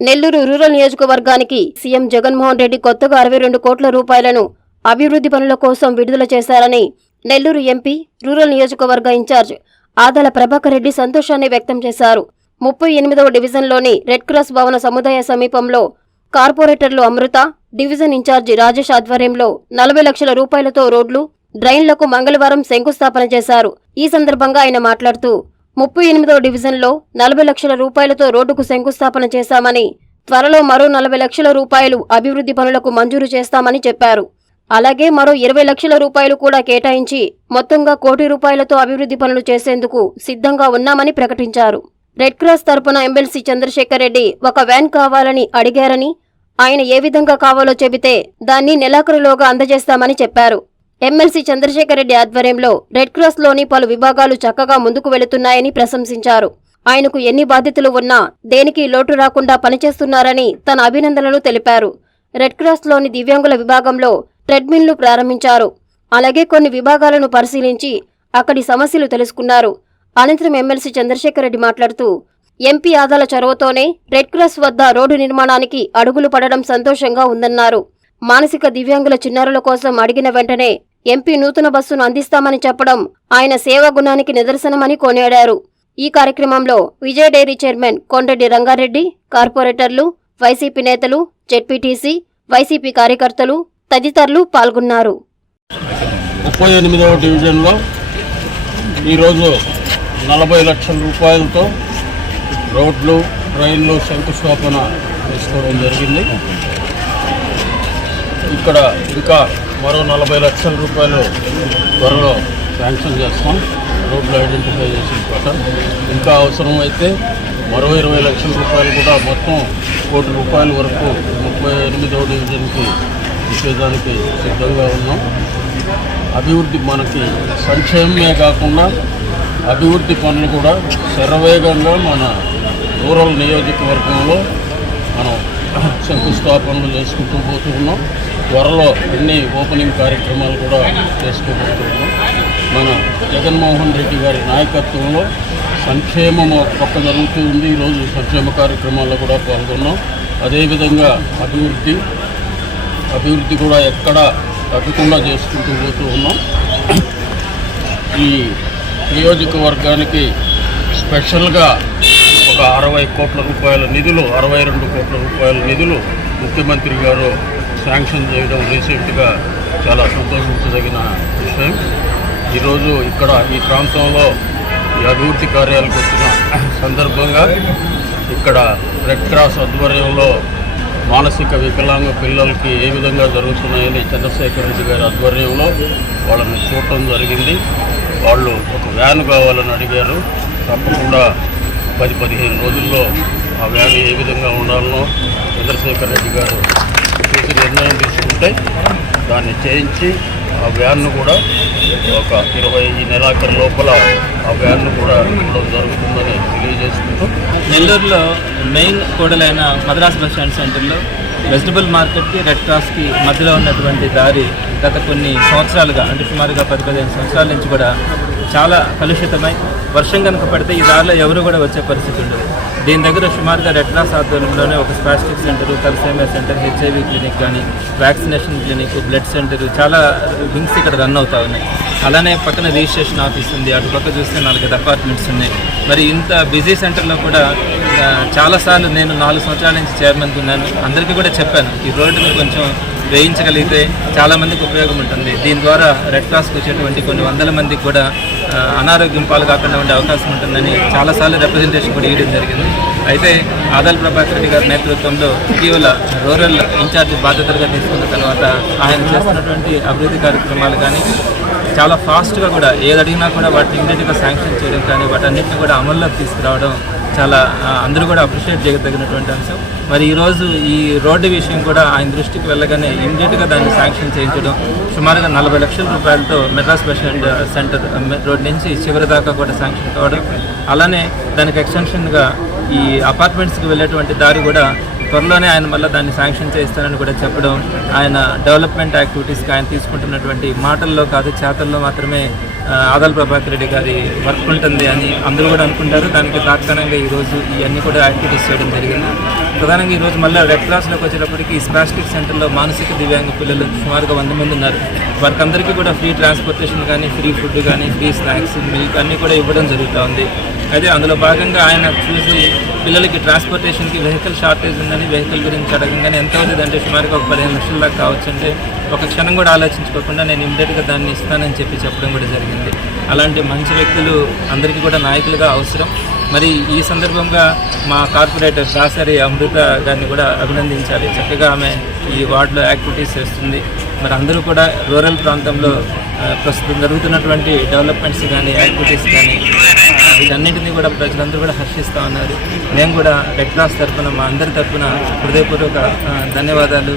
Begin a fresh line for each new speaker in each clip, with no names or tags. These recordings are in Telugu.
నెల్లూరు రూరల్ నియోజకవర్గానికి సీఎం జగన్మోహన్ రెడ్డి కొత్తగా అరవై రెండు కోట్ల రూపాయలను అభివృద్ధి పనుల కోసం విడుదల చేశారని నెల్లూరు ఎంపీ రూరల్ నియోజకవర్గ ఇన్ఛార్జ్ ఆదల ప్రభాకర్ రెడ్డి సంతోషాన్ని వ్యక్తం చేశారు. ముప్పై ఎనిమిదవ డివిజన్లోని రెడ్ క్రాస్ భవన సముదాయ సమీపంలో కార్పొరేటర్లు అమృత డివిజన్ ఇన్ఛార్జి రాజేష్ ఆధ్వర్యంలో నలభై లక్షల రూపాయలతో రోడ్లు డ్రైన్లకు మంగళవారం శంకుస్థాపన చేశారు. ఈ సందర్భంగా ఆయన మాట్లాడుతూ ముప్పై ఎనిమిదో డివిజన్లో నలభై లక్షల రూపాయలతో రోడ్డుకు శంకుస్థాపన చేశామని త్వరలో మరో నలభై లక్షల రూపాయలు అభివృద్ధి పనులకు మంజూరు చేస్తామని చెప్పారు. అలాగే మరో ఇరవై లక్షల రూపాయలు కూడా కేటాయించి మొత్తంగా కోటి రూపాయలతో అభివృద్ధి పనులు చేసేందుకు సిద్ధంగా ఉన్నామని ప్రకటించారు. రెడ్ క్రాస్ తరపున ఎమ్మెల్సీ చంద్రశేఖర్ రెడ్డి ఒక వ్యాన్ కావాలని అడిగారని ఆయన ఏ విధంగా కావాలో చెబితే దాన్ని నెలాఖరులోగా అందజేస్తామని చెప్పారు. ఎమ్మెల్సీ చంద్రశేఖర్ రెడ్డి ఆధ్వర్యంలో రెడ్ క్రాస్లోని పలు విభాగాలు చక్కగా ముందుకు వెళుతున్నాయని ప్రశంసించారు. ఆయనకు ఎన్ని బాధ్యతలు ఉన్నా దేనికి లోటు రాకుండా పనిచేస్తున్నారని తన అభినందనలు తెలిపారు. రెడ్ క్రాస్లోని దివ్యాంగుల విభాగంలో ట్రెడ్మిల్ను ప్రారంభించారు. అలాగే కొన్ని విభాగాలను పరిశీలించి అక్కడి సమస్యలు తెలుసుకున్నారు. అనంతరం ఎమ్మెల్సీ చంద్రశేఖర్ రెడ్డి మాట్లాడుతూ ఎంపీ ఆదాల చొరవతోనే రెడ్ క్రాస్ వద్ద రోడ్డు నిర్మాణానికి అడుగులు పడడం సంతోషంగా ఉందన్నారు. మానసిక దివ్యాంగుల చిన్నారుల కోసం అడిగిన వెంటనే ఎంపీ నూతన బస్సును అందిస్తామని చెప్పడం ఆయన సేవా గుణానికి నిదర్శనమని కొనియాడారు. ఈ కార్యక్రమంలో విజయ డైరీ చైర్మన్ కొండ్రెడ్డి రంగారెడ్డి కార్పొరేటర్లు వైసీపీ నేతలు జెడ్పీటీసీ వైసీపీ కార్యకర్తలు తదితరులు పాల్గొన్నారు.
ముప్పై ఎనిమిదవ డివిజన్లో ఈరోజు నలభై లక్షల రూపాయలతో రోడ్లు ట్రైన్లు శంకుస్థాపన చేసుకోవడం జరిగింది. ఇక్కడ ఇంకా మరో నలభై లక్షల రూపాయలు త్వరలో శాంక్షన్ చేస్తాం. రోడ్లు ఐడెంటిఫై చేసిన ప్రకారం ఇంకా అవసరమైతే మరో ఇరవై లక్షల రూపాయలు కూడా మొత్తం కోటి రూపాయల వరకు ముప్పై ఎనిమిదవ డివిజన్కి ఇచ్చేదానికి సిద్ధంగా ఉన్నాం. అభివృద్ధి మనకి సంక్షేమమే కాకుండా అభివృద్ధి పనులు కూడా శరవేగంగా మన రూరల్ నియోజకవర్గంలో మనం శంకుస్థాపనలు చేసుకుంటూ పోతూ ఉన్నాం. త్వరలో అన్ని ఓపెనింగ్ కార్యక్రమాలు కూడా చేసుకోబోతున్నాం మన జగన్మోహన్ రెడ్డి గారి నాయకత్వంలో సంక్షేమం పక్క జరుగుతూ ఉంది. ఈరోజు సంక్షేమ కార్యక్రమాల్లో కూడా పాల్గొన్నాం. అదేవిధంగా అభివృద్ధి అభివృద్ధి కూడా ఎక్కడ తగ్గకుండా చేసుకుంటూ పోతూ ఉన్నాం. ఈ నియోజకవర్గానికి స్పెషల్గా ఒక అరవై కోట్ల రూపాయల నిధులు అరవై రెండు కోట్ల రూపాయల నిధులు ముఖ్యమంత్రి గారు శాంక్షన్ చేయడం రీసెంట్గా చాలా సంతోషించదగిన విషయం. ఈరోజు ఇక్కడ ఈ ప్రాంతంలో ఈ అభివృద్ధి కార్యాలకు వచ్చిన సందర్భంగా ఇక్కడ రెడ్ క్రాస్ ఆధ్వర్యంలో మానసిక వికలాంగ పిల్లలకి ఏ విధంగా జరుగుతున్నాయని చంద్రశేఖర్ రెడ్డి గారి ఆధ్వర్యంలో వాళ్ళని చూడటం జరిగింది. వాళ్ళు ఒక వ్యాన్ కావాలని అడిగారు. తప్పకుండా పది పదిహేను రోజుల్లో ఆ వ్యాన్ ఏ విధంగా ఉండాలనో చంద్రశేఖర్ రెడ్డి గారు చూసి నిర్ణయం తీసుకుంటే దాన్ని చేయించి ఆ వ్యాన్ను కూడా ఒక ఇరవై ఈ నెలాఖరు లోపల ఆ వ్యాన్ను కూడా ఇవ్వడం జరుగుతుందని తెలియజేసుకుంటూ
నెల్లూరులో మెయిన్ కూడలైన మద్రాస్ బస్ స్టాండ్ సెంటర్లో వెజిటబుల్ మార్కెట్కి రెడ్ క్రాస్కి మధ్యలో ఉన్నటువంటి దారి గత కొన్ని సంవత్సరాలుగా అంటే సుమారుగా పది పదిహేను సంవత్సరాల నుంచి కూడా చాలా కలుషితమై వర్షం కనుక పడితే ఈ దారిలో ఎవరు కూడా వచ్చే పరిస్థితి ఉండదు. దీని దగ్గర సుమారుగా రెడ్లాస్ ఆధ్వర్యంలోనే ఒక spastic center thalassemia center HIV clinic కానీ వ్యాక్సినేషన్ క్లినిక్ బ్లడ్ సెంటర్ చాలా వింగ్స్ ఇక్కడ రన్ అవుతా ఉన్నాయి. అలానే పక్కన రిజిస్ట్రేషన్ ఆఫీస్ ఉంది. అటు పక్క చూస్తే నాలుగైదు అపార్ట్మెంట్స్ ఉన్నాయి. మరి ఇంత బిజీ సెంటర్లో కూడా చాలాసార్లు నేను నాలుగు సంవత్సరాల నుంచి చైర్మన్ ఉన్నాను. అందరికీ కూడా చెప్పాను ఈ రోడ్డుని కొంచెం వేయించగలిగితే చాలామందికి ఉపయోగం ఉంటుంది. దీని ద్వారా రెడ్ క్రాస్కి వచ్చేటువంటి కొన్ని వందల మందికి కూడా అనారోగ్యం పాలు కాకుండా ఉండే అవకాశం ఉంటుందని చాలాసార్లు రిప్రజెంటేషన్ కూడా ఇవ్వడం జరిగింది. అయితే ఆదల్ ప్రభాకర్ రెడ్డి గారి నేతృత్వంలో ఇటీవల రూరల్ ఇన్ఛార్జ్ బాధ్యతలుగా తీసుకున్న తర్వాత ఆయన చేస్తున్నటువంటి అభివృద్ధి కార్యక్రమాలు కానీ చాలా ఫాస్ట్గా కూడా ఏది అడిగినా కూడా వాటిని ఇమీడియట్గా శాంక్షన్ చేయడం కానీ వాటన్నిటిని కూడా అమల్లోకి తీసుకురావడం చాలా అందరూ కూడా అప్రిషియేట్ చేయదగినటువంటి అంశం. మరి ఈరోజు ఈ రోడ్డు విషయం కూడా ఆయన దృష్టికి వెళ్ళగానే ఇమీడియట్గా దాన్ని శాంక్షన్ చేయించడం సుమారుగా నలభై లక్షల రూపాయలతో మెడ్రాస్ స్పెషల్ సెంటర్ రోడ్ నుంచి చివరి దాకా కూడా శాంక్షన్ కావడం. అలానే దానికి ఎక్స్టెన్షన్గా ఈ అపార్ట్మెంట్స్కి వెళ్ళేటువంటి దారి కూడా త్వరలోనే ఆయన మళ్ళీ దాన్ని శాంక్షన్ చేస్తానని కూడా చెప్పడం ఆయన డెవలప్మెంట్ యాక్టివిటీస్కి ఆయన తీసుకుంటున్నటువంటి మాటల్లో కాదు చేతల్లో మాత్రమే ఆదల్ ప్రభాకర్ రెడ్డి గారి వర్క్ ఉంటుంది అని అందరూ కూడా అనుకుంటారు. దానికి తాత్కాలికంగా ఈరోజు ఇవన్నీ కూడా యాక్టివిటీస్ చేయడం జరిగింది. ప్రధానంగా ఈరోజు మళ్ళీ రెడ్ క్రాస్లోకి వచ్చేటప్పటికి ఈ స్పాస్టిక్ సెంటర్లో మానసిక దివ్యాంగ పిల్లలు సుమారుగా వంద మంది ఉన్నారు. వారికి అందరికీ కూడా ఫ్రీ ట్రాన్స్పోర్టేషన్ కానీ ఫ్రీ ఫుడ్ కానీ ఫ్రీ స్నాక్స్ మిల్క్ అన్నీ కూడా ఇవ్వడం జరుగుతూ ఉంది. అయితే అందులో భాగంగా ఆయన చూసి పిల్లలకి ట్రాన్స్పోర్టేషన్కి వెహికల్ షార్టేజ్ ఉందని వెహికల్ గురించి అడగంగానే ఎంత అవుతుంది అంటే సుమారుగా ఒక పదిహేను లక్షల దాకా కావచ్చు అంటే ఒక క్షణం కూడా ఆలోచించుకోకుండా నేను ఇమ్మీడియట్గా దాన్ని ఇస్తానని చెప్పి చెప్పడం కూడా జరిగింది. అలాంటి మంచి వ్యక్తులు అందరికీ కూడా నాయకులుగా అవసరం. మరి ఈ సందర్భంగా మా కార్పొరేటర్ దాసరి అమృత గారిని కూడా అభినందించాలి. చక్కగా ఆమె ఈ వార్డులో యాక్టివిటీస్ చేస్తుంది. మరి అందరూ కూడా రూరల్ ప్రాంతంలో ప్రస్తుతం జరుగుతున్నటువంటి డెవలప్మెంట్స్ కానీ యాక్టివిటీస్ కానీ వీటన్నిటిని కూడా ప్రజలందరూ కూడా హర్షిస్తూ ఉన్నారు. మేము కూడా రెడ్ క్రాస్ తరఫున మా అందరి తరఫున హృదయపూర్వక ధన్యవాదాలు.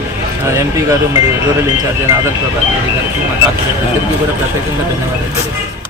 ఎంపీ గారు మరియు రూరల్ ఇన్ఛార్జ్ అయిన ఆదర్ ప్రభాకర్ రెడ్డి గారికి మా కార్పొరేటర్ అందరికీ కూడా ప్రత్యేకంగా ధన్యవాదాలు